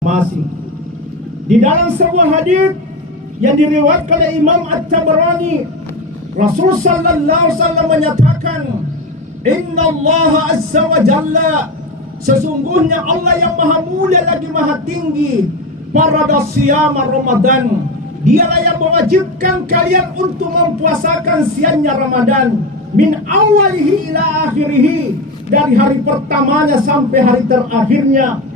masing. Di dalam sebuah hadis yang diriwayatkan oleh Imam At-Tabarani, Rasul sallallahu alaihi wasallam menyatakan, "Inna Allah azza wa jalla, sesungguhnya Allah yang maha mulia lagi maha tinggi, farada siyama Ramadan, dialah yang mewajibkan kalian untuk mempuasakan siangnya Ramadan, min awalihi ila akhirihi, dari hari pertamanya sampai hari terakhirnya.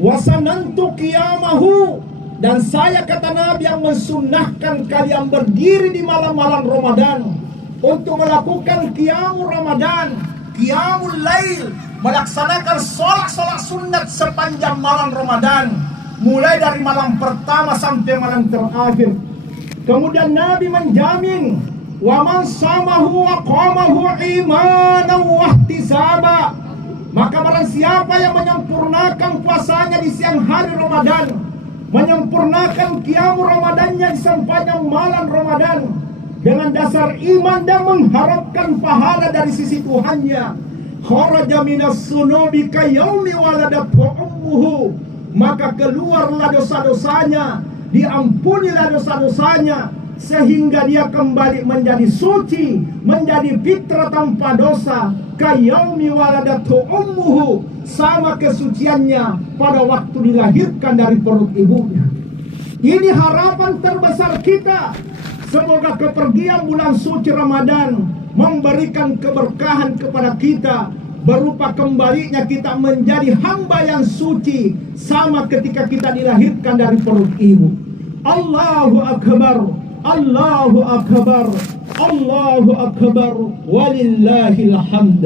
Wasanantu qiyamahu, dan saya kata Nabi yang mensunnahkan kalian berdiri di malam-malam Ramadan untuk melakukan qiyamul Ramadan, qiyamul lail, melaksanakan sholat sunat sepanjang malam Ramadan, mulai dari malam pertama sampai malam terakhir. Kemudian Nabi menjamin, wa man samahu wa qamahu imanan wa ihtisaba, maka barang siapa yang menyempurnakan puasanya di siang hari Ramadan, menyempurnakan qiyamul Ramadannya di sepanjang malam Ramadan dengan dasar iman dan mengharapkan pahala dari sisi Tuhannya, kharaja minas sunubi kayaumi waladatu ummuhu, maka keluarlah dosa-dosanya, diampunilah dosa-dosanya, sehingga dia kembali menjadi suci, menjadi fitrah tanpa dosa, kayaumi waladatu ummuhu, sama kesuciannya pada waktu dilahirkan dari perut ibunya. Ini harapan terbesar kita. Semoga kepergian bulan suci Ramadan memberikan keberkahan kepada kita, berupa kembalinya kita menjadi hamba yang suci, sama ketika kita dilahirkan dari perut ibu. Allahu Akbar, Allahu Akbar, Allahu Akbar, walillahil hamd.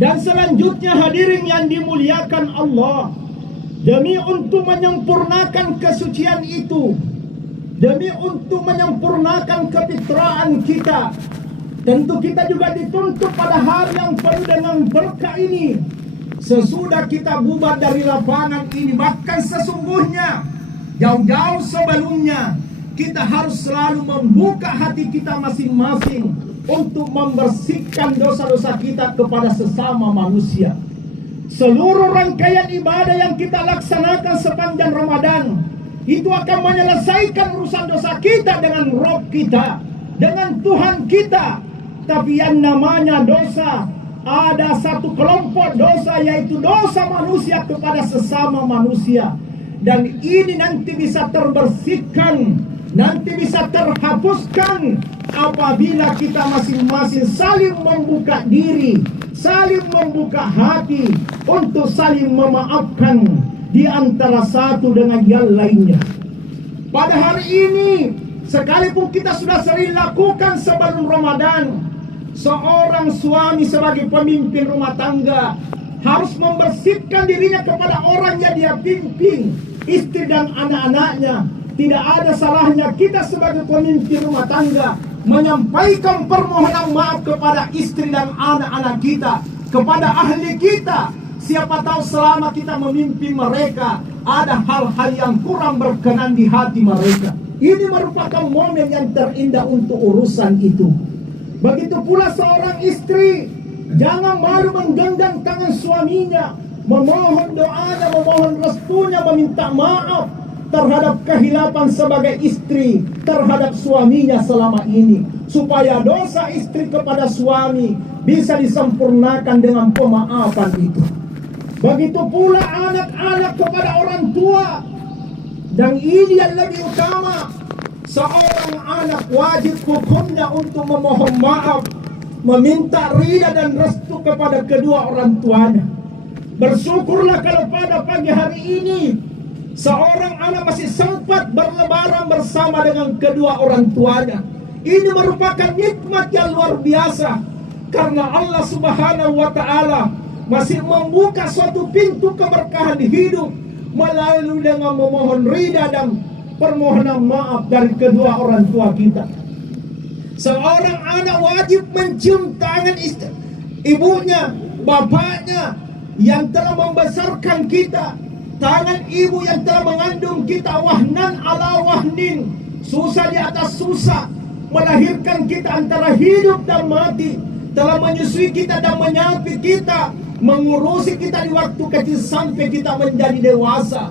Dan selanjutnya hadirin yang dimuliakan Allah, demi untuk menyempurnakan kesucian itu, demi untuk menyempurnakan kefitraan kita, tentu kita juga dituntut pada hari yang penuh dengan berkah ini. Sesudah kita bubar dari lapangan ini, bahkan sesungguhnya jauh-jauh sebelumnya, kita harus selalu membuka hati kita masing-masing untuk membersihkan dosa-dosa kita kepada sesama manusia. Seluruh rangkaian ibadah yang kita laksanakan sepanjang Ramadan itu akan menyelesaikan urusan dosa kita dengan Rabb kita, dengan Tuhan kita. Tapi yang namanya dosa, ada satu kelompok dosa, yaitu dosa manusia kepada sesama manusia. Dan ini nanti bisa terbersihkan, nanti bisa terhapuskan apabila kita masing-masing saling membuka diri, saling membuka hati untuk saling memaafkan di antara satu dengan yang lainnya. Pada hari ini, sekalipun kita sudah sering lakukan sebelum Ramadan, seorang suami sebagai pemimpin rumah tangga harus membersihkan dirinya kepada orang yang dia pimpin, istri dan anak-anaknya. Tidak ada salahnya kita sebagai pemimpin rumah tangga menyampaikan permohonan maaf kepada istri dan anak-anak kita, kepada ahli kita. Siapa tahu selama kita memimpin mereka, ada hal-hal yang kurang berkenan di hati mereka. Ini merupakan momen yang terindah untuk urusan itu. Begitu pula seorang istri, jangan malu menggenggam tangan suaminya, memohon doanya, memohon restunya, meminta maaf terhadap kehilapan sebagai istri terhadap suaminya selama ini, supaya dosa istri kepada suami bisa disempurnakan dengan pemaafan itu. Begitu pula anak-anak kepada orang tua. Dan ini yang lebih utama, seorang anak wajib hukumnya untuk memohon maaf, meminta ridha dan restu kepada kedua orang tuanya. Bersyukurlah kalau pada pagi hari ini seorang anak masih sempat berlebaran bersama dengan kedua orang tuanya. Ini merupakan nikmat yang luar biasa, karena Allah Subhanahu wa ta'ala masih membuka suatu pintu keberkahan di hidup melalui dengan memohon ridha dan permohonan maaf dari kedua orang tua kita. Seorang anak wajib mencium tangan ibunya, bapaknya yang telah membesarkan kita, tangan ibu yang telah mengandung kita, wahnan ala wahnin, susah di atas susah, melahirkan kita antara hidup dan mati. telah menyusui kita dan menyapit kita, mengurusi kita di waktu kecil sampai kita menjadi dewasa.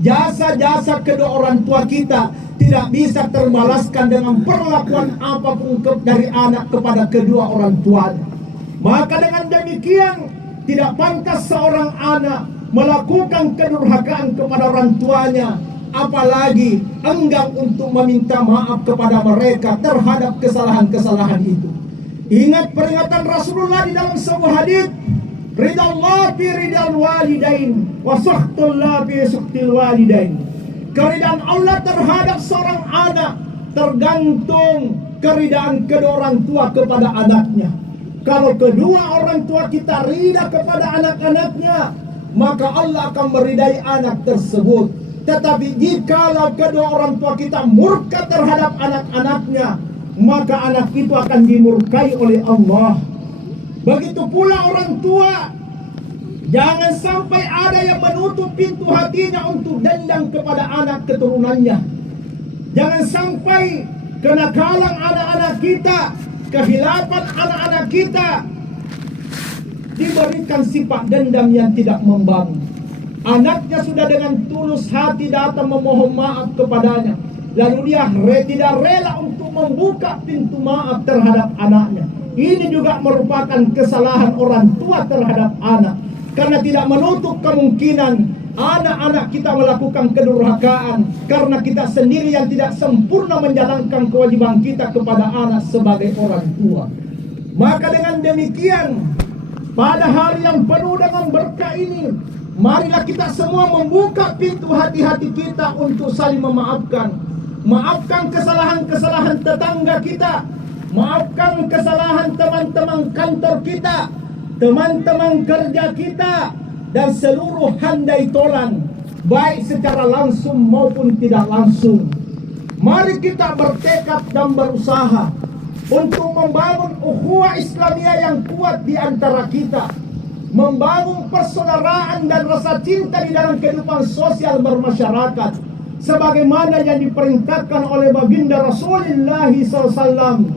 Jasa-jasa kedua orang tua kita tidak bisa terbalaskan dengan perlakuan apapun dari anak kepada kedua orang tuanya. Maka dengan demikian, tidak pantas seorang anak melakukan kedurhakaan kepada orang tuanya, apalagi enggan untuk meminta maaf kepada mereka terhadap kesalahan-kesalahan itu. Ingat peringatan Rasulullah di dalam sebuah hadis, ridallah fi ridal walidain wa sakhtullah fi sakhtil walidain. Keridaan Allah terhadap seorang anak tergantung keridaan kedua orang tua kepada anaknya. Kalau kedua orang tua kita ridha kepada anak-anaknya, maka Allah akan meridai anak tersebut. Tetapi jikalau kedua orang tua kita murka terhadap anak-anaknya, maka anak itu akan dimurkai oleh Allah. Begitu pula orang tua, jangan sampai ada yang menutup pintu hatinya untuk dendam kepada anak keturunannya. Jangan sampai kenakalan anak-anak kita, kehilapan anak-anak kita diberikan sifat dendam yang tidak membangun. Anaknya sudah dengan tulus hati datang memohon maaf kepadanya, lalu dia tidak rela untuk membuka pintu maaf terhadap anaknya. Ini juga merupakan kesalahan orang tua terhadap anak, karena tidak menutup kemungkinan anak-anak kita melakukan kedurhakaan karena kita sendiri yang tidak sempurna menjalankan kewajiban kita kepada anak sebagai orang tua. Maka dengan demikian, pada hari yang penuh dengan berkah ini, marilah kita semua membuka pintu hati-hati kita untuk saling memaafkan. Maafkan kesalahan-kesalahan tetangga kita, maafkan kesalahan teman-teman kantor kita, teman-teman kerja kita, dan seluruh handai tolan, baik secara langsung maupun tidak langsung. Mari kita bertekad dan berusaha untuk membangun ukhuwah Islamiyah yang kuat di antara kita, membangun persaudaraan dan rasa cinta di dalam kehidupan sosial bermasyarakat, sebagaimana yang diperintahkan oleh baginda Rasulullah SAW.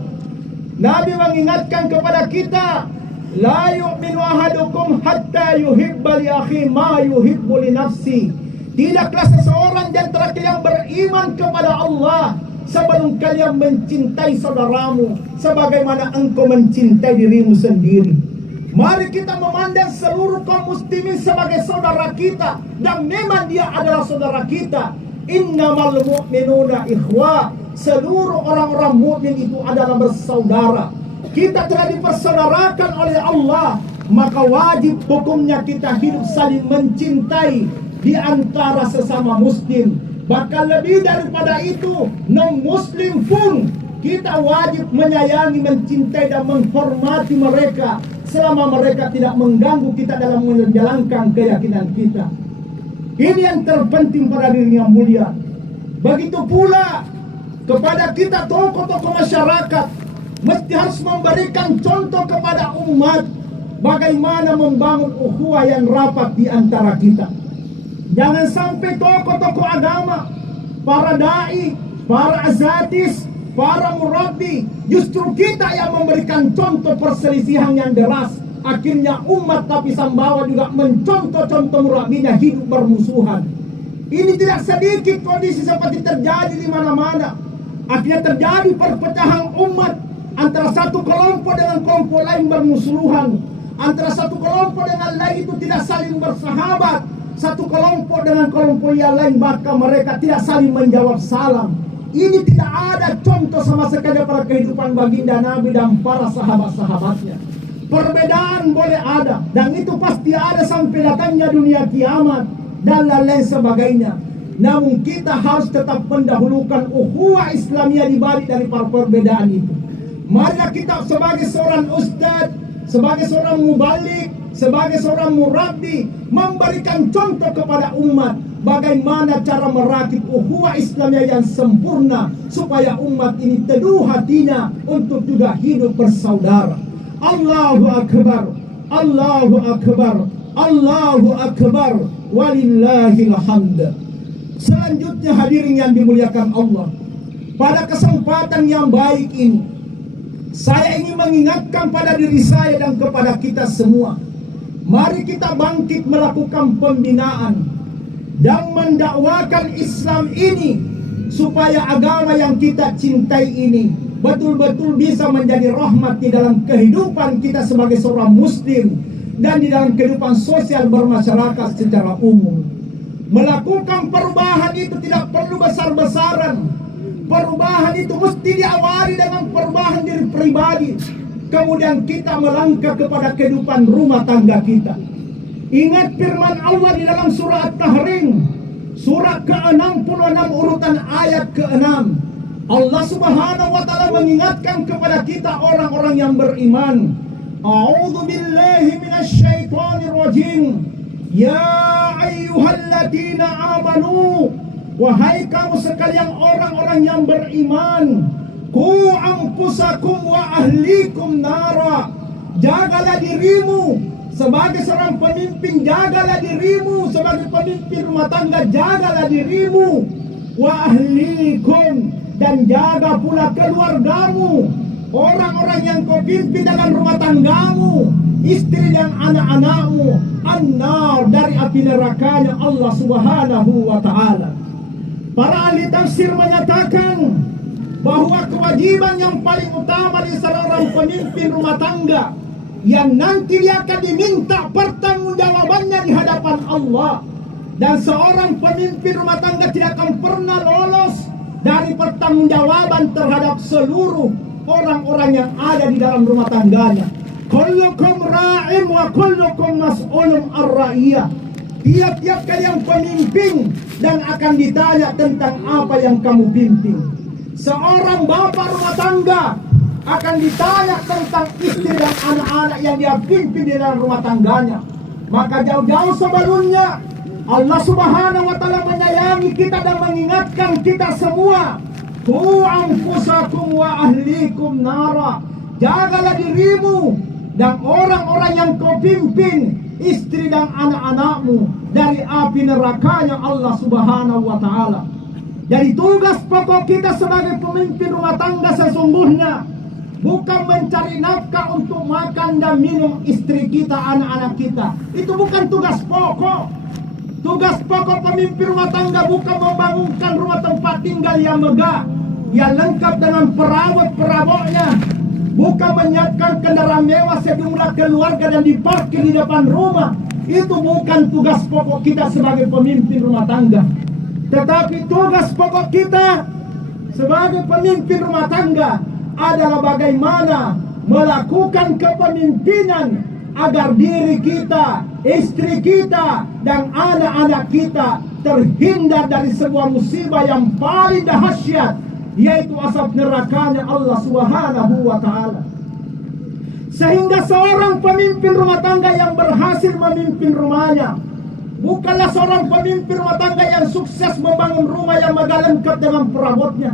Nabi mengingatkan kepada kita, la yu'minu ahadukum hatta yuhibba li akhi ma yuhibbu li nafsi. Tidaklah seseorang di antara kalian beriman kepada Allah sebelum kalian mencintai saudaramu sebagaimana engkau mencintai dirimu sendiri. Mari kita memandang seluruh kaum muslimin sebagai saudara kita, dan memang dia adalah saudara kita. Innamal mu'minuna ikhwah. Seluruh orang-orang mukmin itu adalah bersaudara. Kita telah dipersaudarakan oleh Allah, maka wajib hukumnya kita hidup saling mencintai di antara sesama muslim. Bahkan lebih daripada itu, non-muslim pun kita wajib menyayangi, mencintai dan menghormati mereka selama mereka tidak mengganggu kita dalam menjalankan keyakinan kita. Ini yang terpenting pada diri yang mulia. Begitu pula kepada kita tokoh-tokoh masyarakat, mesti harus memberikan contoh kepada umat bagaimana membangun ukhuwah yang rapat di antara kita. Jangan sampai tokoh-tokoh agama, para dai, para azatis, para murabbi, justru kita yang memberikan contoh perselisihan yang deras. Akhirnya umat tapi sambawa juga mencontoh-contoh murabbinya hidup bermusuhan. Ini tidak sedikit kondisi seperti terjadi di mana-mana. Akhirnya terjadi perpecahan umat antara satu kelompok dengan kelompok lain bermusuhan, antara satu kelompok dengan lain itu tidak saling bersahabat, satu kelompok dengan kelompok yang lain bahkan mereka tidak saling menjawab salam. Ini tidak ada contoh sama sekali pada kehidupan baginda Nabi dan para sahabat-sahabatnya. Perbedaan boleh ada, dan itu pasti ada sampai datangnya dunia kiamat dan lain-lain sebagainya. Namun kita harus tetap mendahulukan ukhuwah Islamiyah di balik dari para perbedaan itu. Marilah kita sebagai seorang ustadz, sebagai seorang mubalik, sebagai seorang murabbi, memberikan contoh kepada umat bagaimana cara merakit ukhuwah Islamiyah yang sempurna supaya umat ini teduh hatinya untuk juga hidup bersaudara. Allahu Akbar, Allahu Akbar, Allahu Akbar, walillahil hamd. Selanjutnya hadirin yang dimuliakan Allah, pada kesempatan yang baik ini Saya ingin mengingatkan pada diri saya dan kepada kita semua. Mari kita bangkit melakukan pembinaan dan mendakwakan Islam ini, supaya agama yang kita cintai ini betul-betul bisa menjadi rahmat di dalam kehidupan kita sebagai seorang muslim dan di dalam kehidupan sosial bermasyarakat secara umum. Melakukan perubahan itu tidak perlu besar-besaran. Perubahan itu mesti diawali dengan perubahan diri pribadi. Kemudian kita melangkah kepada kehidupan rumah tangga kita. Ingat firman Allah di dalam surah At-Tahrim, surah ke-66 urutan ayat ke-6. Allah Subhanahu wa taala mengingatkan kepada kita orang-orang yang beriman. A'udzu billahi minasyaitonir rajim. Ya ayyuhalladzina amanu, wahai kamu sekalian orang-orang yang beriman, qu anfusakum wa ahlikum nara. Jagalah dirimu sebagai seorang pemimpin, jagalah dirimu sebagai pemimpin rumah tangga, jagalah dirimu, wa ahlikum, dan jaga pula keluargamu, orang-orang yang kau pimpin dalam rumah tanggamu, istri dan anak-anakmu, an-nar, dari api nerakanya Allah Subhanahu wa taala. Para ahli tafsir menyatakan bahwa kewajiban yang paling utama di seorang pemimpin rumah tangga yang nanti dia akan diminta pertanggungjawabannya di hadapan Allah, dan seorang pemimpin rumah tangga tidak akan pernah lolos dari pertanggungjawaban terhadap seluruh orang-orang yang ada di dalam rumah tangganya. Kullukum ra'in wa kullukum mas'ulun ar-ra'iyah. Tiap-tiap kalian pemimpin dan akan ditanya tentang apa yang kamu pimpin. Seorang bapak rumah tangga akan ditanya tentang istri dan anak-anak yang dia pimpin di dalam rumah tangganya. Maka jauh-jauh sebelumnya Allah Subhanahu wa taala menyayangi kita dan mengingatkan kita semua. Qu anfusakum wa ahlikum nara. Jagalah dirimu dan orang-orang yang kau pimpin, istri dan anak-anakmu, dari api nerakanya Allah Subhanahu wa taala. Jadi tugas pokok kita sebagai pemimpin rumah tangga sesungguhnya bukan mencari nafkah untuk makan dan minum istri kita, anak-anak kita. Itu bukan tugas pokok. Tugas pokok pemimpin rumah tangga bukan membangunkan rumah tempat tinggal yang megah, yang lengkap dengan perawat-perawatnya, bukan menyiapkan kendaraan mewah sejumlah keluarga dan diparkir di depan rumah. Itu bukan tugas pokok kita sebagai pemimpin rumah tangga. Tetapi tugas pokok kita sebagai pemimpin rumah tangga adalah bagaimana melakukan kepemimpinan agar diri kita, istri kita, dan anak-anak kita terhindar dari sebuah musibah yang paling dahsyat, yaitu asap nerakanya Allah Subhanahu wa taala. Sehingga seorang pemimpin rumah tangga yang berhasil memimpin rumahnya bukanlah seorang pemimpin rumah tangga yang sukses membangun rumah yang megah lengkap dengan perabotnya.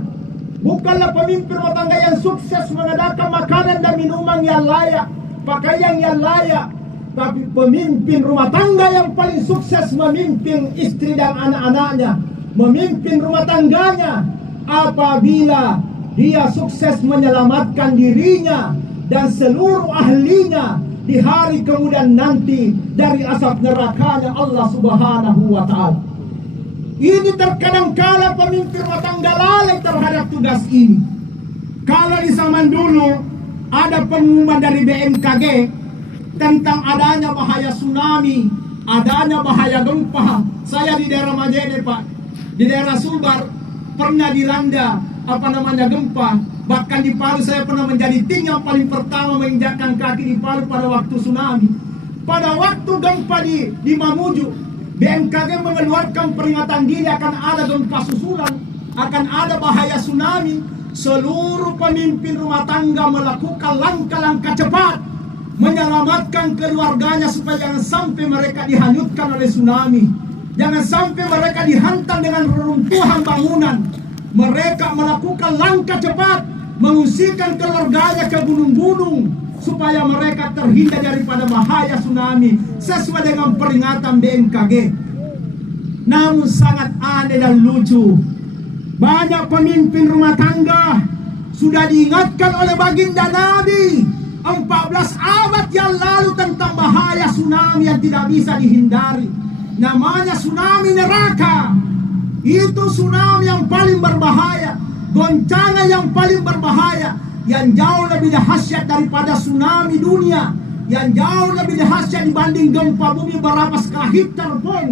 Bukanlah pemimpin rumah tangga yang sukses mengadakan makanan dan minuman yang layak, pakaian yang layak. Tapi pemimpin rumah tangga yang paling sukses memimpin istri dan anak-anaknya, memimpin rumah tangganya, apabila dia sukses menyelamatkan dirinya dan seluruh ahlinya di hari kemudian nanti dari asap nerakanya Allah Subhanahu wa taala. Ini terkadang kala pemimpin rumah tangga lalai terhadap tugas ini. Kalau di zaman dulu ada pengumuman dari BMKG tentang adanya bahaya tsunami, adanya bahaya gempa. Saya di daerah Majene, Pak, di daerah Sulbar pernah dilanda gempa. Bahkan di Palu saya pernah menjadi tim yang paling pertama menginjakkan kaki di Palu pada waktu tsunami. Pada waktu gempa di Mamuju, BMKG mengeluarkan peringatan dini akan ada gempa susulan, akan ada bahaya tsunami. Seluruh pemimpin rumah tangga melakukan langkah-langkah cepat menyelamatkan keluarganya supaya jangan sampai mereka dihanyutkan oleh tsunami, jangan sampai mereka dihantam dengan reruntuhan bangunan. Mereka melakukan langkah cepat mengungsikan keluarganya ke gunung-gunung supaya mereka terhindar daripada bahaya tsunami sesuai dengan peringatan BMKG. Namun sangat aneh dan lucu, banyak pemimpin rumah tangga sudah diingatkan oleh baginda Nabi 14 abad yang lalu tentang bahaya tsunami yang tidak bisa dihindari. Namanya tsunami neraka. Itu tsunami yang paling berbahaya, goncangan yang paling berbahaya, yang jauh lebih dahsyat daripada tsunami dunia, yang jauh lebih dahsyat dibanding gempa bumi berapa skala Richter pun.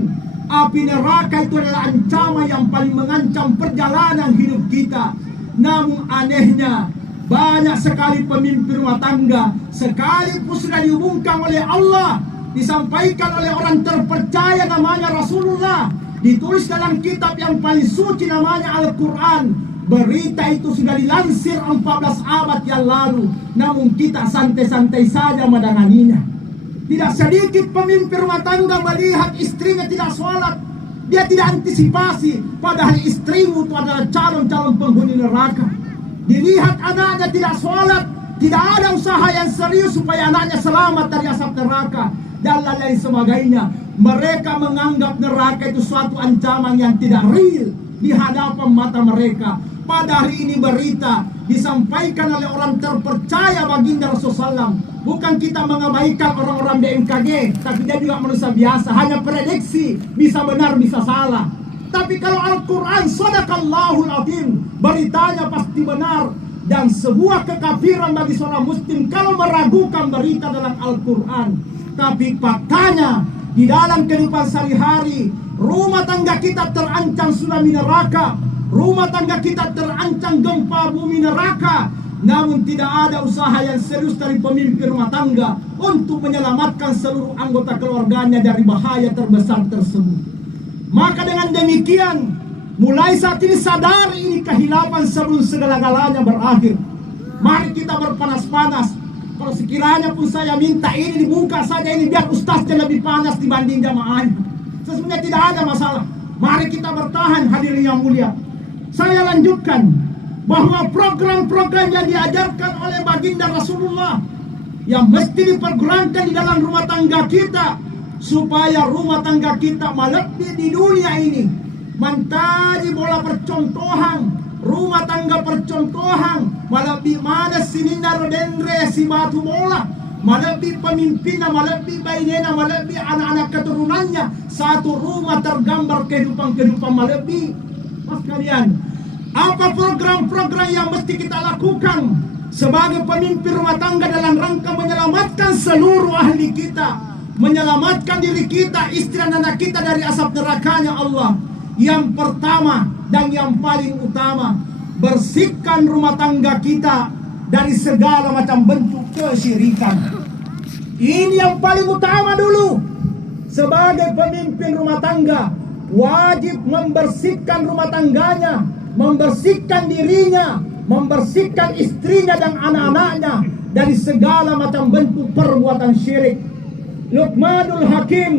Api neraka itu adalah ancaman yang paling mengancam perjalanan hidup kita. Namun anehnya, banyak sekali pemimpin rumah tangga, sekalipun sudah diumumkan oleh Allah, disampaikan oleh orang terpercaya namanya Rasulullah, ditulis dalam kitab yang paling suci namanya Al-Quran, berita itu sudah dilansir 14 abad yang lalu, namun kita santai-santai saja menanganinya. Tidak sedikit pemimpin rumah tangga melihat istrinya tidak sholat, dia tidak antisipasi, padahal istrimu itu adalah calon-calon penghuni neraka. Dilihat anaknya tidak sholat, tidak ada usaha yang serius supaya anaknya selamat dari asap neraka, dan lain sebagainya. Mereka menganggap neraka itu suatu ancaman yang tidak real di hadapan mata mereka. Pada hari ini berita disampaikan oleh orang terpercaya baginda Rasulullah SAW. Bukan kita mengabaikan orang-orang BMKG, tapi dia juga manusia biasa, hanya prediksi, bisa benar bisa salah. Tapi kalau Al-Quran sadaqallahul azim, beritanya pasti benar. Dan sebuah kekafiran bagi seorang muslim kalau meragukan berita dalam Al-Quran. Tapi faktanya di dalam kehidupan sehari-hari, rumah tangga kita terancam tsunami neraka, rumah tangga kita terancam gempa bumi neraka. Namun tidak ada usaha yang serius dari pemimpin rumah tangga untuk menyelamatkan seluruh anggota keluarganya dari bahaya terbesar tersebut. Maka dengan demikian, mulai saat ini sadari ini kehilapan sebelum segala-galanya berakhir. Mari kita berpanas-panas. Kalau sekiranya pun saya minta ini dibuka saja ini, biar ustaznya lebih panas dibanding jamaahnya, sesungguhnya tidak ada masalah. Mari kita bertahan, hadirin yang mulia. Saya lanjutkan bahwa program-program yang diajarkan oleh baginda Rasulullah yang mesti dipergunakan di dalam rumah tangga kita, supaya rumah tangga kita melebih di dunia ini, menjadi bola percontohan, rumah tangga percontohan, melebih mana sinindar dendre si batu bola, melebih pemimpinnya, melebih bainena, melebih anak-anak keturunannya, satu rumah tergambar kehidupan-kehidupan melebih. Mas kalian, apa program-program yang mesti kita lakukan sebagai pemimpin rumah tangga dalam rangka menyelamatkan seluruh ahli kita, menyelamatkan diri kita, istri dan anak kita dari asap nerakanya Allah? Yang pertama dan yang paling utama, bersihkan rumah tangga kita dari segala macam bentuk kesyirikan. Ini yang paling utama dulu. Sebagai pemimpin rumah tangga, wajib membersihkan rumah tangganya, membersihkan dirinya, membersihkan istrinya dan anak-anaknya dari segala macam bentuk perbuatan syirik. Luqmanul Hakim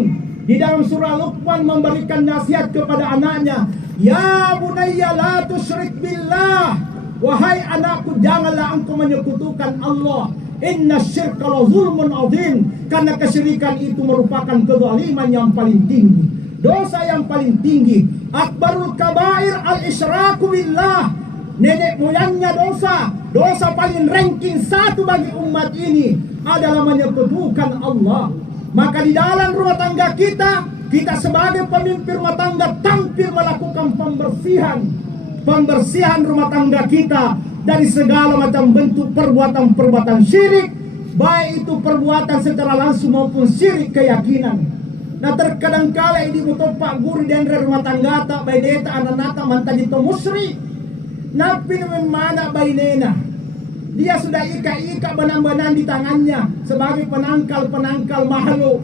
di dalam surah Luqman memberikan nasihat kepada anaknya, ya bunayya la tusyrik billah, wahai anakku janganlah engkau menyekutukan Allah, inna syirka la zulmun azim, karena kesyirikan itu merupakan kezaliman yang paling tinggi, dosa yang paling tinggi. Akbarul kabair al-isyraku billah, nenek moyangnya dosa, dosa paling ranking 1 bagi umat ini adalah menyekutukan Allah. Maka di dalam rumah tangga kita, kita sebagai pemimpin rumah tangga tampil melakukan pembersihan rumah tangga kita dari segala macam bentuk perbuatan-perbuatan syirik, baik itu perbuatan secara langsung maupun syirik keyakinan. Nah terkadang kala ini butuh pak guru dan rumah tangga tak baik deta anak-anak mantan itu musri, napi mana bainena. Dia sudah ika-ika benang-benang di tangannya sebagai penangkal-penangkal makhluk,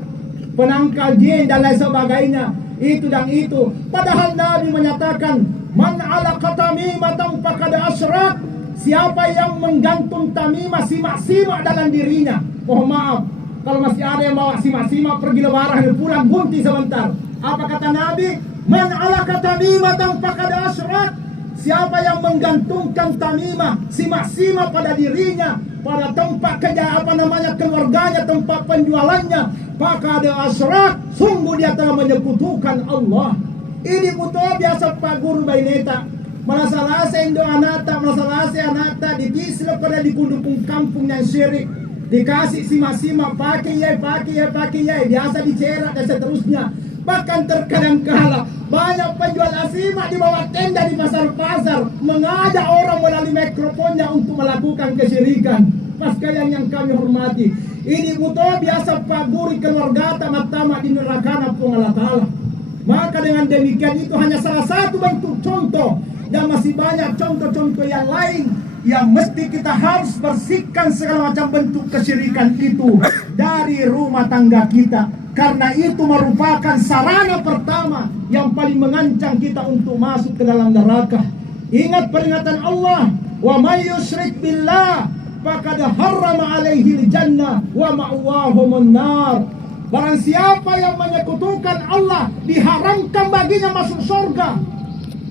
penangkal jin dan lain sebagainya. Itu dan itu. Padahal Nabi menyatakan, man alaqa tamimatan faqad asyrak. Siapa yang menggantung tamimah, simak-simak dalam dirinya. Mohon maaf, kalau masih ada yang bawa simak-simak pergi lebaran pulang bunti sebentar. Apa kata Nabi? Man alaqa tamimatan faqad asyrak. Siapa yang menggantungkan tamimah, simak-simak pada dirinya, pada tempat kerja keluarganya, tempat penjualannya, maka ada asyrak, sungguh dia telah menyekutukan Allah. Ini butuh biasa Pak Guru Baineta Malalasa Indo anata, malalasa anata, ditislo pada di kundukung kampung yang syirik. Dikasih sima-sima, pakai ya, biasa dicerak dan seterusnya. Bahkan terkadang kala banyak penjual asima di bawah tenda di pasar-pasar mengajak orang melalui mikrofonnya untuk melakukan kesyirikan. Mas kalian yang kami hormati, ini butuh biasa paguri keluarga tamat-tamat di neraka pun Allah Ta'ala. Maka dengan demikian itu hanya salah satu bentuk contoh, dan masih banyak contoh-contoh yang lain yang mesti kita harus bersihkan segala macam bentuk kesyirikan itu dari rumah tangga kita. Karena itu merupakan sarana pertama yang paling mengancam kita untuk masuk ke dalam neraka. Ingat peringatan Allah, wa may yusyrik billah faqad harrama alaihi jannah wa ma'wahumun nar. Barang siapa yang menyekutukan Allah, diharamkan baginya masuk surga.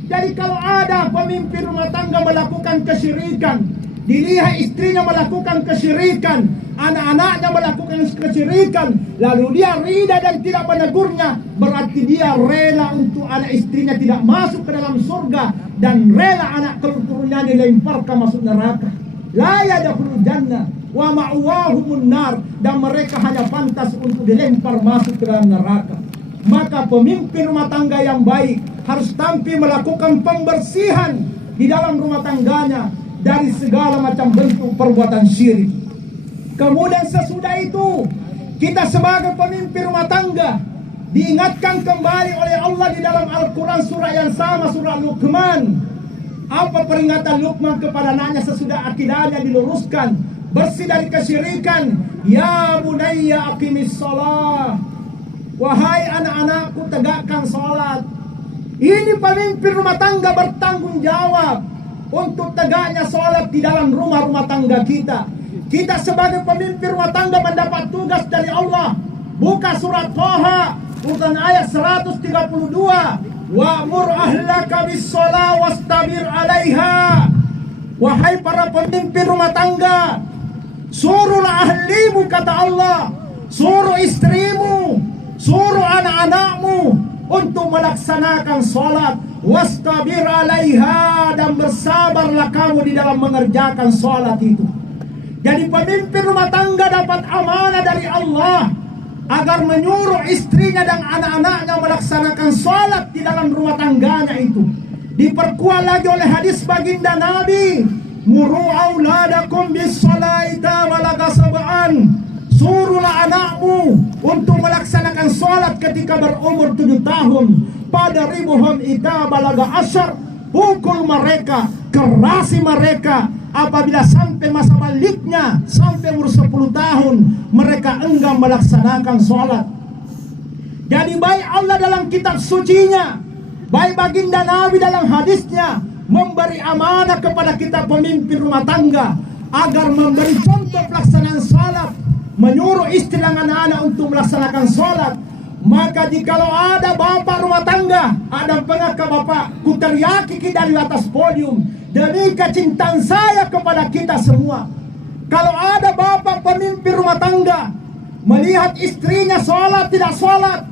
Jadi kalau ada pemimpin rumah tangga melakukan kesyirikan, dilihat istrinya melakukan kesyirikan, anak-anaknya melakukan kesyirikan, lalu dia rida dan tidak menegurnya, berarti dia rela untuk anak istrinya tidak masuk ke dalam surga, dan rela anak keturunannya dilemparkan masuk neraka. La yadkhulul jannah wa ma'wahumun nar, dan mereka hanya pantas untuk dilempar masuk ke dalam neraka. Maka pemimpin rumah tangga yang baik harus tampil melakukan pembersihan di dalam rumah tangganya dari segala macam bentuk perbuatan syirik. Kemudian sesudah itu, kita sebagai pemimpin rumah tangga diingatkan kembali oleh Allah di dalam Al-Quran surah yang sama, surah Luqman. Apa peringatan Luqman kepada anaknya sesudah akidahnya diluruskan, bersih dari kesyirikan? Ya bunayya aqimis shalah, wahai anak-anakku tegakkan salat. Ini pemimpin rumah tangga bertanggung jawab untuk tegaknya salat di dalam rumah-rumah tangga kita. Kita sebagai pemimpin rumah tangga mendapat tugas dari Allah. Buka surat Thaha, urutan ayat 132. Wa'mur ahlaka bis-shalah wastabir 'alaiha. Wahai para pemimpin rumah tangga, suruhlah ahlimu, kata Allah, suruh istrimu, suruh anak-anakmu untuk melaksanakan sholat. Wastabir 'alaiha, dan bersabarlah kamu di dalam mengerjakan sholat itu. Jadi pemimpin rumah tangga dapat amanah dari Allah agar menyuruh istrinya dan anak-anaknya melaksanakan sholat di dalam rumah tangganya itu. Diperkuat lagi oleh hadis baginda Nabi, muru auladakum bis-sholati balaga sab'an. Suruhlah anakmu untuk melaksanakan sholat ketika berumur 7 tahun. Pada ribuhum ita balaga asyar, pukul mereka, kerasi mereka. Apabila sampai masa baliknya, sampai umur 10 tahun, mereka enggan melaksanakan sholat. Jadi baik Allah dalam kitab sucinya, baik baginda Nabi dalam hadisnya, memberi amanah kepada kita pemimpin rumah tangga agar memberi contoh pelaksanaan sholat, menyuruh istri dan anak-anak untuk melaksanakan sholat. Maka jikalau ada bapak rumah tangga, ada pengakak bapak, ku teriaki dari atas podium demi kecintaan saya kepada kita semua. Kalau ada bapak pemimpin rumah tangga melihat istrinya sholat tidak sholat,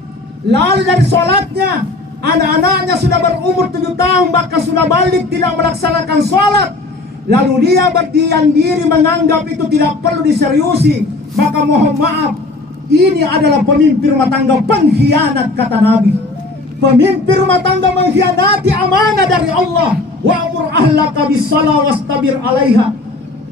lalu dari sholatnya anak-anaknya sudah berumur 7 tahun bahkan sudah balik tidak melaksanakan sholat, lalu dia berdiam diri menganggap itu tidak perlu diseriusi, maka mohon maaf, ini adalah pemimpin rumah tangga pengkhianat, kata Nabi. Pemimpin rumah tangga mengkhianati amanah dari Allah. Wa'mur ahlaka bis-shalah wastabir 'alaiha.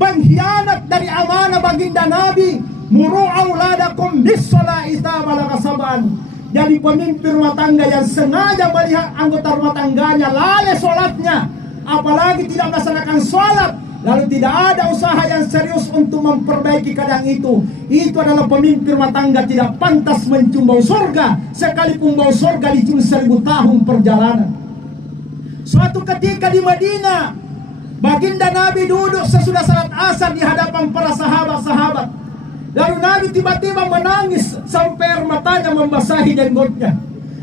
Pengkhianat dari amanah baginda Nabi. Muru auladakum bis-sholati idza balagha sab'an. Jadi pemimpin rumah tangga yang sengaja melihat anggota rumah tangganya lalai sholatnya, apalagi tidak melaksanakan sholat, lalu tidak ada usaha yang serius untuk memperbaiki keadaan itu adalah pemimpin rumah tangga tidak pantas mencium bau surga, sekalipun bau surga dicium 1000 tahun perjalanan. Suatu ketika di Madinah, baginda Nabi duduk sesudah salat asar di hadapan para sahabat-sahabat. Lalu Nabi tiba-tiba menangis sampai air matanya membasahi jenggotnya.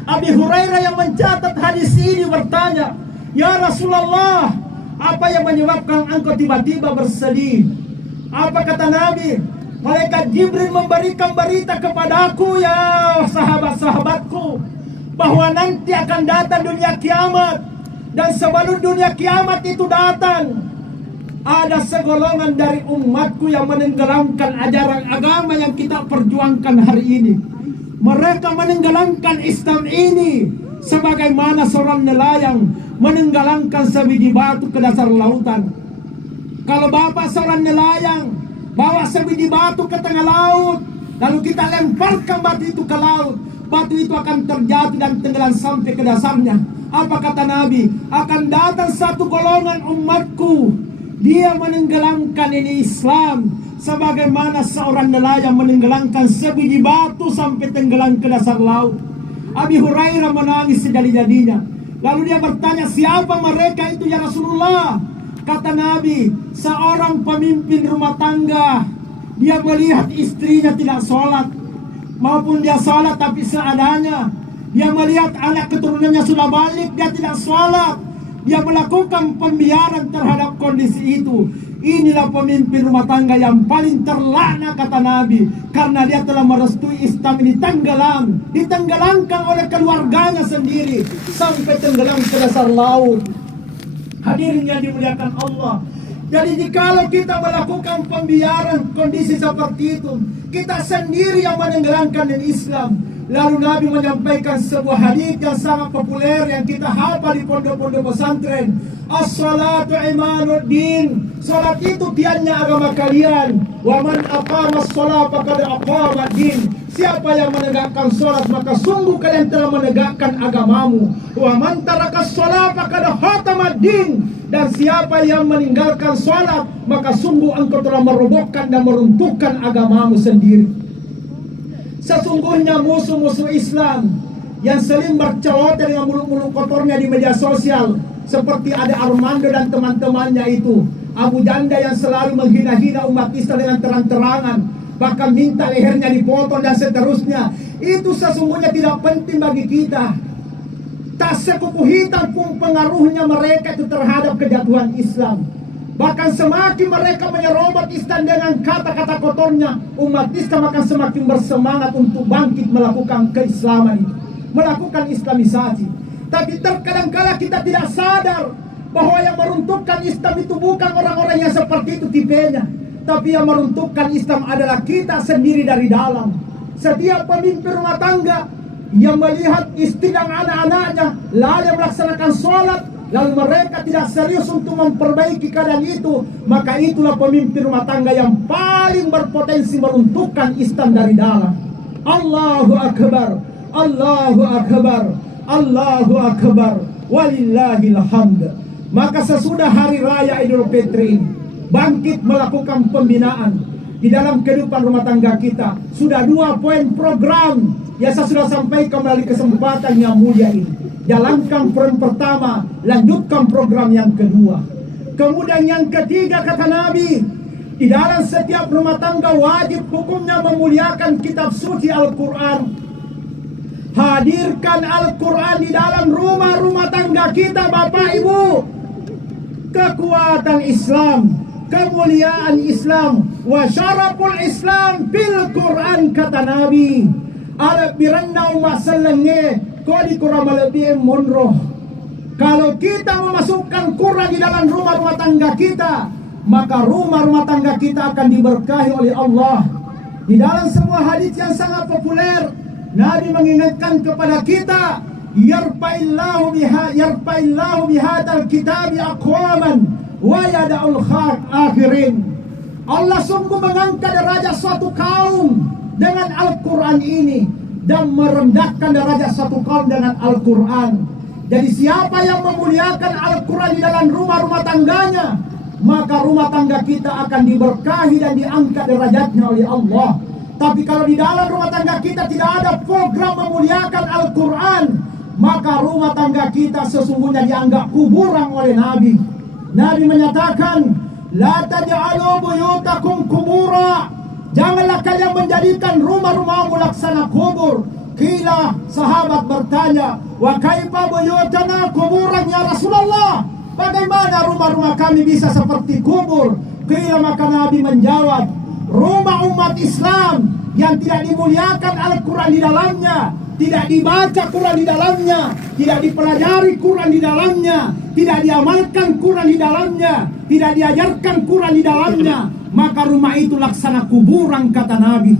Abi Hurairah yang mencatat hadis ini bertanya, "Ya Rasulullah, apa yang menyebabkan engkau tiba-tiba bersedih?" Apa kata Nabi? "Malaikat Jibril memberikan berita kepadaku, ya sahabat-sahabatku, bahwa nanti akan datang dunia kiamat. Dan sebelum dunia kiamat itu datang, ada segolongan dari umatku yang menenggelamkan ajaran agama yang kita perjuangkan hari ini. Mereka menenggelamkan Islam ini sebagaimana seorang nelayan menenggelamkan sebiji batu ke dasar lautan. Kalau bapak seorang nelayan bawa sebiji batu ke tengah laut, lalu kita lemparkan batu itu ke laut, batu itu akan terjatuh dan tenggelam sampai ke dasarnya. Apa kata Nabi? Akan datang satu golongan umatku, dia menenggelamkan ini Islam sebagaimana seorang nelayan menenggelamkan sebiji batu sampai tenggelam ke dasar laut. Abi Hurairah menangis sejadi-jadinya. Lalu dia bertanya, siapa mereka itu ya Rasulullah? Kata Nabi, seorang pemimpin rumah tangga. Dia melihat istrinya tidak sholat, maupun dia sholat tapi seadanya. Dia melihat anak keturunannya sudah balik, dia tidak sholat. Dia melakukan pembiaran terhadap kondisi itu. Inilah pemimpin rumah tangga yang paling terlaknat, kata Nabi, karena dia telah merestui Islam ini tenggelam, ditenggelamkan oleh keluarganya sendiri sampai tenggelam ke dasar laut. Hadirin yang dimuliakan Allah. Jadi jikalau kita melakukan pembiaran kondisi seperti itu, kita sendiri yang menenggelamkan Islam. Lalu Nabi menyampaikan sebuah hadis yang sangat populer yang kita hafal di pondok-pondok pesantren. As-salatu imanuddin. Salat itu tiannya agama kalian. Wa man aqama as-salat faqad aqama ad-din. Siapa yang menegakkan salat maka sungguh kalian telah menegakkan agamamu. Wa man taraka as-salat faqad khatama ad-din. Dan siapa yang meninggalkan salat maka sungguh engkau telah merobohkan dan meruntuhkan agamamu sendiri. Sesungguhnya musuh-musuh Islam yang sering berceloteh dengan mulut-mulut kotornya di media sosial, seperti ada Armando dan teman-temannya itu, Abu Janda yang selalu menghina-hina umat Islam dengan terang-terangan, bahkan minta lehernya dipotong dan seterusnya. Itu sesungguhnya tidak penting bagi kita. Tak sekuku hitam pun pengaruhnya mereka itu terhadap kejatuhan Islam. Bahkan semakin mereka menyerobot Islam dengan kata-kata kotornya, umat Islam akan semakin bersemangat untuk bangkit melakukan keislaman itu, melakukan islamisasi. Tapi terkadang kala kita tidak sadar bahwa yang meruntuhkan Islam itu bukan orang-orang yang seperti itu tipenya, tapi yang meruntuhkan Islam adalah kita sendiri dari dalam. Setiap pemimpin rumah tangga yang melihat istri dan anak-anaknya lalai melaksanakan sholat, lalu mereka tidak serius untuk memperbaiki keadaan itu, maka itulah pemimpin rumah tangga yang paling berpotensi meruntuhkan Islam dari dalam. Allahu Akbar, Allahu Akbar, Allahu Akbar, walillahil hamd. Maka sesudah hari raya Idul Fitri ini, bangkit melakukan pembinaan di dalam kehidupan rumah tangga kita. Sudah 2 poin program yang saya sudah sampaikan melalui kesempatan yang mulia ini. Jalankan program pertama, lanjutkan program yang kedua. Kemudian yang ketiga, kata Nabi, di dalam setiap rumah tangga wajib hukumnya memuliakan kitab suci Al-Quran. Hadirkan Al-Quran di dalam rumah-rumah tangga kita, Bapak Ibu. Kekuatan Islam, kemuliaan Islam, wa syaraful Islam bil Quran, kata Nabi. Ala biranna masallamnya kodi kurang lebih monroh. Kalau kita memasukkan Quran di dalam rumah-rumah tangga kita, maka rumah-rumah tangga kita akan diberkahi oleh Allah. Di dalam sebuah hadis yang sangat populer, Nabi mengingatkan kepada kita, yarfa'illahu bihadzal kitabi aqwaman wa yada'ul akhirin. Allah sungguh mengangkat derajat suatu kaum dengan Al-Quran ini dan merendahkan derajat satu kaum dengan Al-Quran. Jadi siapa yang memuliakan Al-Quran di dalam rumah-rumah tangganya, maka rumah tangga kita akan diberkahi dan diangkat derajatnya oleh Allah. Tapi kalau di dalam rumah tangga kita tidak ada program memuliakan Al-Quran, maka rumah tangga kita sesungguhnya dianggap kuburan oleh Nabi. Nabi menyatakan, la taj'alu buyutakum kubura. Janganlah kalian menjadikan rumah-rumahmu laksana kubur. Kila sahabat bertanya, wa kaifa buyutana kuburan ya Rasulullah? Bagaimana rumah-rumah kami bisa seperti kubur? Kila maka Nabi menjawab, rumah umat Islam yang tidak dimuliakan Al-Quran di dalamnya, tidak dibaca Quran di dalamnya, tidak dipelajari Quran di dalamnya, tidak diamalkan Quran di dalamnya, tidak diajarkan Quran di dalamnya, maka rumah itu laksana kuburan, kata Nabi.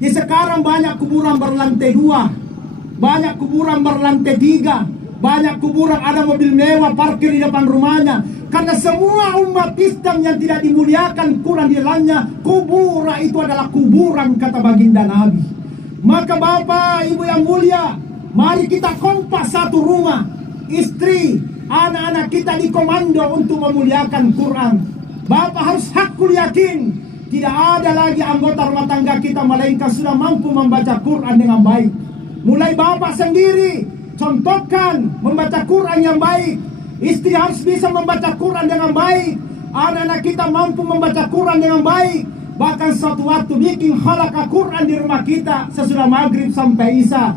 Di sekarang banyak kuburan berlantai 2, banyak kuburan berlantai 3, banyak kuburan ada mobil mewah parkir di depan rumahnya. Karena semua umat Islam yang tidak dimuliakan Quran di dalamnya, kuburan itu adalah kuburan, kata baginda Nabi. Maka Bapak Ibu yang mulia, mari kita kompak satu rumah, istri, anak-anak kita dikomando untuk memuliakan Quran. Bapak harus hakul yakin, tidak ada lagi anggota rumah tangga kita melainkan sudah mampu membaca Quran dengan baik. Mulai Bapak sendiri, contohkan membaca Quran yang baik. Istri harus bisa membaca Quran dengan baik. Anak-anak kita mampu membaca Quran dengan baik. Bahkan suatu waktu bikin halaqah Quran di rumah kita sesudah maghrib sampai isya.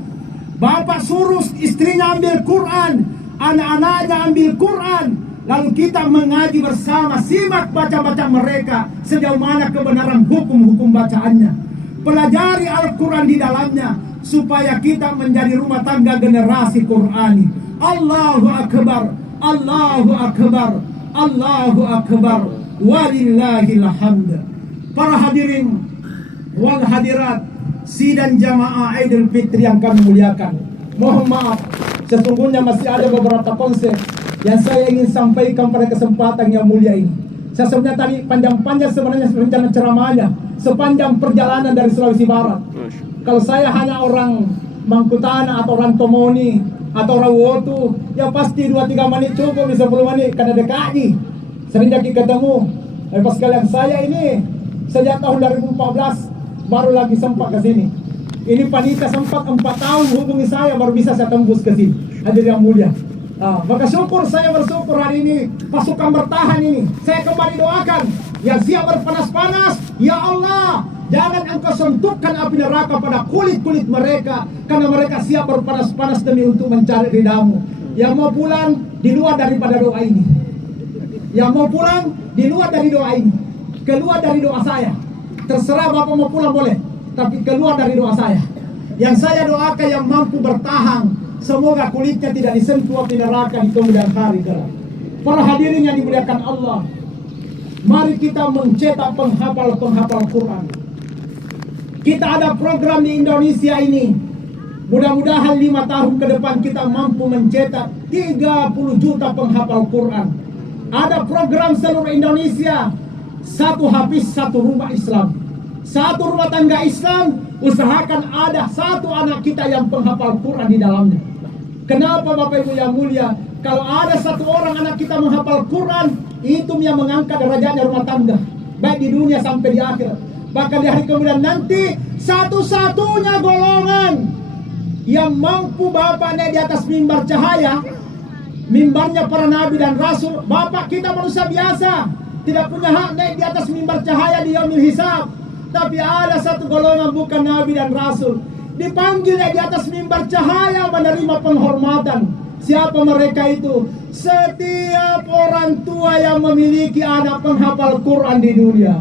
Bapak suruh istrinya ambil Quran, anak-anaknya ambil Quran, lalu kita mengaji bersama, simak baca-baca mereka sejauh mana kebenaran hukum-hukum bacaannya. Pelajari Al-Quran di dalamnya supaya kita menjadi rumah tangga generasi Qurani. Allahu Akbar, Allahu Akbar, Allahu Akbar, walillahil hamd. Para hadirin wal hadirat sidang jamaah Idul Fitri yang kami muliakan, mohon maaf, sesungguhnya masih ada beberapa konsep yang saya ingin sampaikan pada kesempatan yang mulia ini. Saya sebenarnya tadi panjang-panjang sebenarnya rencana ceramahnya sepanjang perjalanan dari Sulawesi Barat. Kalau saya hanya orang Mangkutana atau orang Tomoni atau orang Wotu, ya pasti 2-3 menit cukup, 10 menit karena dekat nih. Sering lagi ketemu. Pas kalian, saya ini sejak tahun 2014 baru lagi sempat ke sini. Ini panitia sempat 4 tahun hubungi saya baru bisa saya tembus ke sini. Hadir yang mulia. Maka syukur, saya bersyukur hari ini pasukan bertahan ini. Saya kembali doakan yang siap berpanas-panas, ya Allah, jangan engkau sentuhkan api neraka pada kulit-kulit mereka, karena mereka siap berpanas-panas demi untuk mencari ridhamu. Yang mau pulang di luar daripada doa ini, yang mau pulang di luar dari doa ini, keluar dari doa saya. Terserah Bapak mau pulang boleh, tapi keluar dari doa saya. Yang saya doakan yang mampu bertahan, semoga kulitnya tidak disentuh api neraka di kemudian hari kelak. Para hadirin yang dimuliakan Allah, mari kita mencetak penghafal-penghafal Quran. Kita ada program di Indonesia ini. Mudah-mudahan 5 tahun ke depan kita mampu mencetak 30 juta penghafal Quran. Ada program seluruh Indonesia, 1 hafiz 1 rumah Islam. 1 rumah tangga Islam, usahakan ada 1 anak kita yang penghafal Quran di dalamnya. Kenapa Bapak Ibu yang mulia? Kalau ada 1 orang anak kita menghafal Quran, itu yang mengangkat derajatnya rumah tangga, baik di dunia sampai di akhirat. Bahkan di hari kemudian nanti, satu-satunya golongan yang mampu Bapak naik di atas mimbar cahaya, mimbarnya para nabi dan rasul. Bapak kita manusia biasa, tidak punya hak naik di atas mimbar cahaya di yaumil hisab. Tapi ada 1 golongan bukan nabi dan rasul, dipanggil di atas mimbar cahaya menerima penghormatan. Siapa mereka itu? Setiap orang tua yang memiliki anak penghafal Quran di dunia.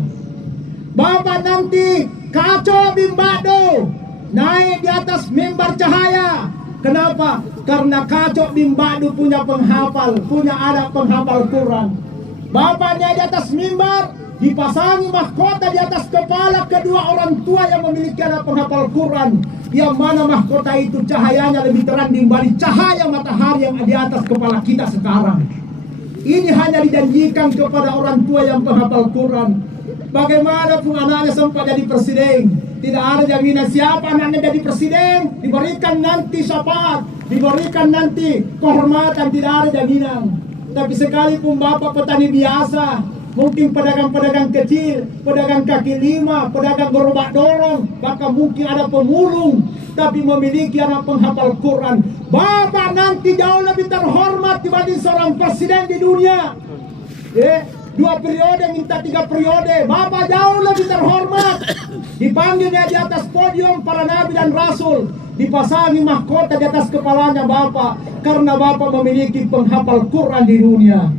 Bapak nanti kacau bimbado naik di atas mimbar cahaya. Kenapa? Karena kacau bimbado punya penghafal, punya anak penghafal Quran. Bapak naik di atas mimbar, dipasangi mahkota di atas kepala kedua orang tua yang memiliki anak penghafal Quran, yang mana mahkota itu cahayanya lebih terang dibanding cahaya matahari yang di atas kepala kita sekarang. Ini hanya dijanjikan kepada orang tua yang penghafal Quran. Bagaimanapun anaknya sempat jadi presiden, tidak ada jaminan siapa anaknya jadi presiden, diberikan nanti syafaat, diberikan nanti kehormatan, tidak ada jaminan. Tapi sekalipun Bapak petani biasa, mungkin pedagang-pedagang kecil, pedagang kaki lima, pedagang gerobak dorong, bahkan mungkin ada pemulung, tapi memiliki anak penghafal Quran, Bapak nanti jauh lebih terhormat dibanding seorang presiden di dunia. 2 periode minta 3 periode, Bapak jauh lebih terhormat. Dipanggilnya di atas podium para nabi dan rasul, dipasangi mahkota di atas kepalanya Bapak, karena Bapak memiliki penghafal Quran di dunia,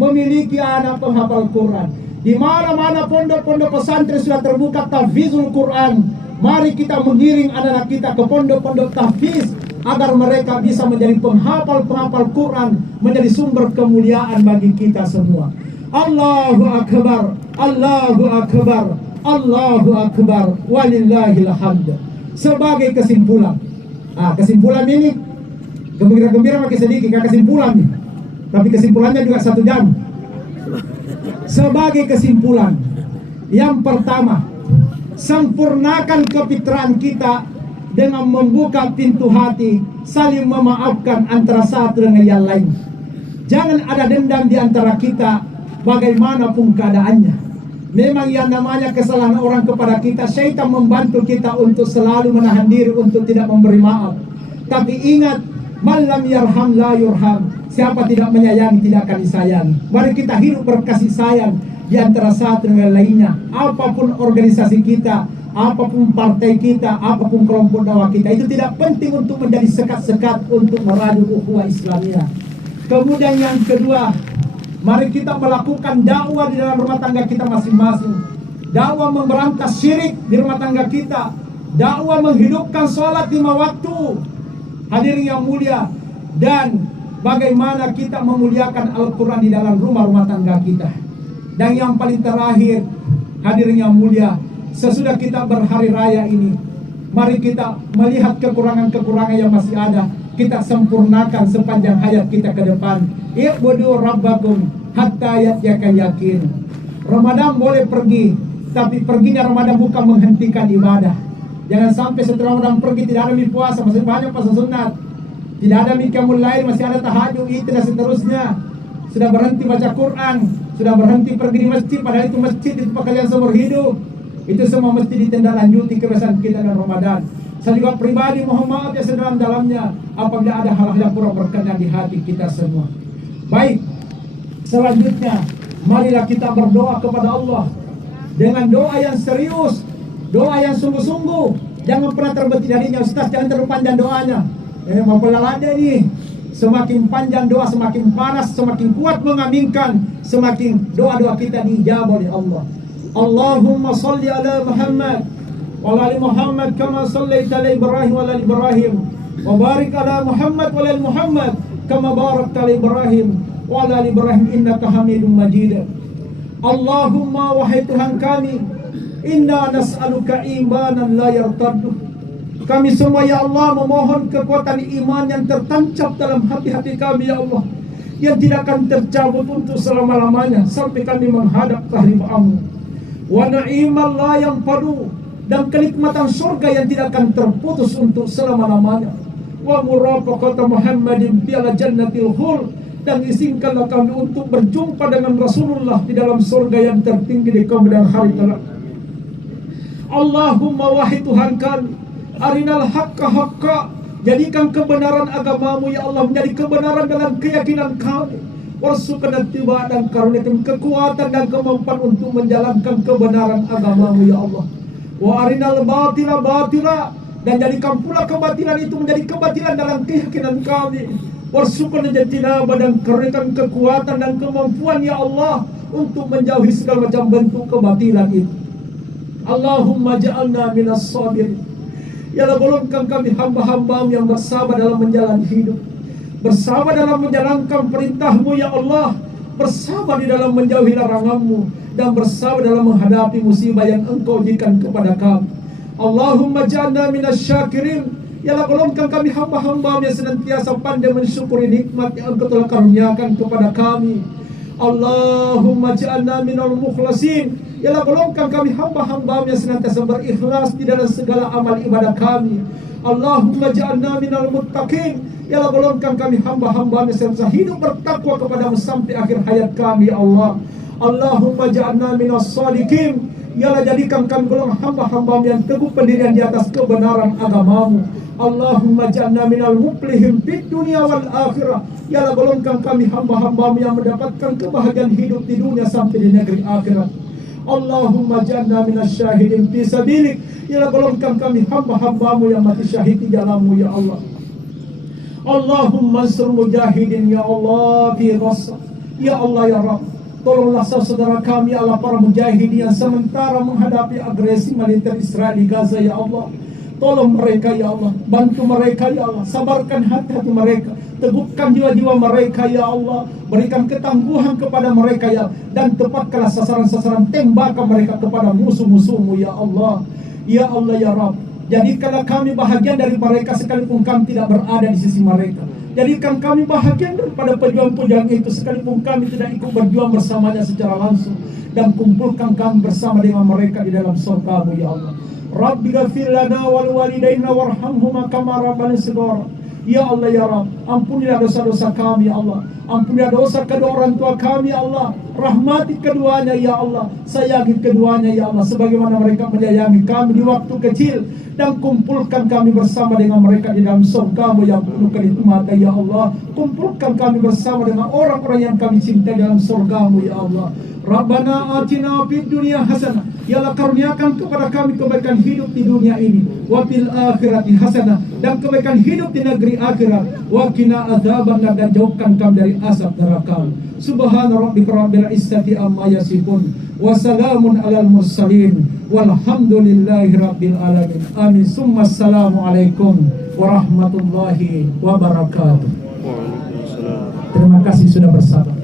memiliki anak penghafal Quran. Di mana-mana pondok-pondok pesantren sudah terbuka tahfizul Quran. Mari kita mengiring anak-anak kita ke pondok-pondok tahfiz agar mereka bisa menjadi penghafal-penghafal Quran, menjadi sumber kemuliaan bagi kita semua. Allahu Akbar, Allahu Akbar, Allahu Akbar, walillahil hamd. Sebagai kesimpulan, kesimpulan ini gembira-gembira makin sedikit, kesimpulan nih. Tapi kesimpulannya juga 1 jam. Sebagai kesimpulan, yang pertama, sempurnakan kefitraan kita dengan membuka pintu hati, saling memaafkan antara satu dengan yang lain. Jangan ada dendam di antara kita, bagaimanapun keadaannya. Memang yang namanya kesalahan orang kepada kita, syaitan membantu kita untuk selalu menahan diri untuk tidak memberi maaf. Tapi ingat, man lam yarham la yurham. Siapa tidak menyayangi tidak akan disayangi. Mari kita hidup berkasih sayang di antara satu dengan lainnya. Apapun organisasi kita, apapun partai kita, apapun kelompok dakwah kita, itu tidak penting untuk menjadi sekat-sekat untuk merajut ukhuwah Islamiyah. Kemudian yang kedua, mari kita melakukan dakwah di dalam rumah tangga kita masing-masing. Dakwah memberantas syirik di rumah tangga kita. Dakwah menghidupkan sholat 5 waktu. Hadirin yang mulia, dan bagaimana kita memuliakan Al-Quran di dalam rumah-rumah tangga kita. Dan yang paling terakhir, hadirin yang mulia, sesudah kita berhari raya ini, mari kita melihat kekurangan-kekurangan yang masih ada, kita sempurnakan sepanjang hayat kita ke depan. I'budu rabbakum hatta yatyakal yakin. Ramadan boleh pergi, tapi perginya Ramadan bukan menghentikan ibadah. Jangan sampai setelah Ramadan pergi tidak ada mie puasa, masih banyak puasa sunat. Tidak ada mie qiyamul lail, masih ada tahajud, itu dan seterusnya. Sudah berhenti baca Quran, sudah berhenti pergi di masjid, padahal itu masjid itu kalian seumur hidup. Itu semua mesti ditindaklanjuti kebiasaan kita dalam Ramadan. Saya juga pribadi mohon maaf ya sedalam-dalamnya apabila ada hal-hal yang kurang berkenan di hati kita semua. Baik, selanjutnya marilah kita berdoa kepada Allah dengan doa yang serius, doa yang sungguh-sungguh. Jangan pernah terbetik darinya, Ustaz, jangan terlalu panjang doanya. Mau pelalanya ini. Semakin panjang doa, semakin panas, semakin kuat mengaminkan, semakin doa-doa kita diijabah oleh Allah. Allahumma salli ala Muhammad wa ala ali Muhammad kama sallaita ala Ibrahim wa ala ali Ibrahim wa barik ala Muhammad wa ala ali Muhammad kama barakta ala Ibrahim wa ala ali Ibrahim innaka Hamidum Majid. Allahumma wahai Tuhan kami, inna nas'aluka imanan la yartaddu. Kami semua ya Allah memohon kekuatan iman yang tertancap dalam hati-hati kami ya Allah, yang tidak akan tercabut untuk selama-lamanya sampai kami menghadap kehadirat-Mu. Wa na'imal la yanfadu, dan kenikmatan surga yang tidak akan terputus untuk selama-lamanya. Wa murafaqata Muhammadin bi'ala jannatil khuld, dan izinkanlah kami untuk berjumpa dengan Rasulullah di dalam surga yang tertinggi di kemudian hari kelak. Allahumma wahai Tuhan kami, arinal haqqa haqqa, jadikan kebenaran agamamu ya Allah menjadi kebenaran dalam keyakinan kami. Warzuqna ittiba', dan karuniakan kekuatan dan kemampuan untuk menjalankan kebenaran agamamu ya Allah. Wa arinal batila batila, dan jadikan pula kebatilan itu menjadi kebatilan dalam keyakinan kami. Warzuqna ijtinaba, dan karuniakan kekuatan dan kemampuan ya Allah untuk menjauhi segala macam bentuk kebatilan itu. Allahumma ja'alna minas sabirin, ya Allah golongkan kami hamba-Hamba-Mu yang bersabar dalam menjalani hidup, bersabar dalam menjalankan perintah-Mu ya Allah, bersabar di dalam menjauhi larangan-Mu, dan bersabar dalam menghadapi musibah yang Engkau berikan kepada kami. Allahumma ja'alna minasy syakirin, ya Allah golongkan kami hamba-Hamba-Mu yang senantiasa pandai mensyukuri nikmat yang Engkau telah karuniakan kepada kami. Allahumma ja'alna minal mukhlasin, ya Allah golongkan kami hamba-Hamba-Mu yang senantiasa berikhlas di dalam segala amal ibadah kami. Allahumma ja'alna minal muttaqin, ya Allah golongkan kami hamba-Hamba-Mu yang senantiasa hidup bertakwa kepada-Mu sampai akhir hayat kami ya Allah. Allahumma ja'alna minas shadiqin, ya Allah jadikan kami golongan hamba-Hamba-Mu yang teguh pendirian di atas kebenaran agama-Mu. Allahumma ja'alna minal muflihin fid dunya wal akhirah, ya Allah golongkan kami hamba-Hamba-Mu yang mendapatkan kebahagiaan hidup di dunia sampai di negeri akhirat. Allahumma ja'alna minasy syahidin fi sabilik, ya Allah golongkan kami hamba-Hamba-Mu yang mati syahid di jalan-Mu ya Allah. Allahumma ansur mujahidin ya Allah fi ghassa, ya Allah ya Rabb, Tolonglah saudara kami Allah para mujahidin yang sementara menghadapi agresi militer Israel di Gaza ya Allah. Tolong mereka ya Allah, bantu mereka ya Allah, sabarkan hati-hati mereka, teguhkan jiwa-jiwa mereka ya Allah, berikan ketangguhan kepada mereka ya, dan tepatkanlah sasaran-sasaran tembakan mereka kepada musuh-musuhmu ya Allah. Ya Allah ya Rabb, jadikanlah kami bahagian dari mereka sekalipun kami tidak berada di sisi mereka. Jadikan kami bahagian daripada pejuang-pejuang itu sekalipun kami tidak ikut berjuang bersamanya secara langsung. Dan kumpulkan kami bersama dengan mereka di dalam surga-Mu ya Allah. Rabbi ghafir lana wal walidaina warhamhuma kama rabbana shighara. Ya Allah ya Rabb, ampunilah dosa-dosa kami ya Allah. Ampunilah dosa kedua orang tua kami ya Allah. Rahmati keduanya ya Allah. Sayangi keduanya ya Allah, sebagaimana mereka menyayangi kami di waktu kecil. Dan kumpulkan kami bersama dengan mereka di dalam surga-Mu yang penuh kenikmatan ya Allah. Kumpulkan kami bersama dengan orang-orang yang kami cintai dalam surga-Mu ya Allah. Rabbana atina fid dunya hasanah. Ya Allah, karuniakan kepada kami kebaikan hidup di dunia ini, wa fil akhirati hasanah, dan kebaikan hidup di negeri akhirat. Wa qina adzabannar, dan jauhkan kami dari azab neraka. Subhana rabbika rabbil izzati amma yasifun, wa salamun alal mursalin, walhamdulillahi rabbil alamin. Amin. Summa assalamualaikum warahmatullahi wabarakatuh. Terima kasih sudah bersabar.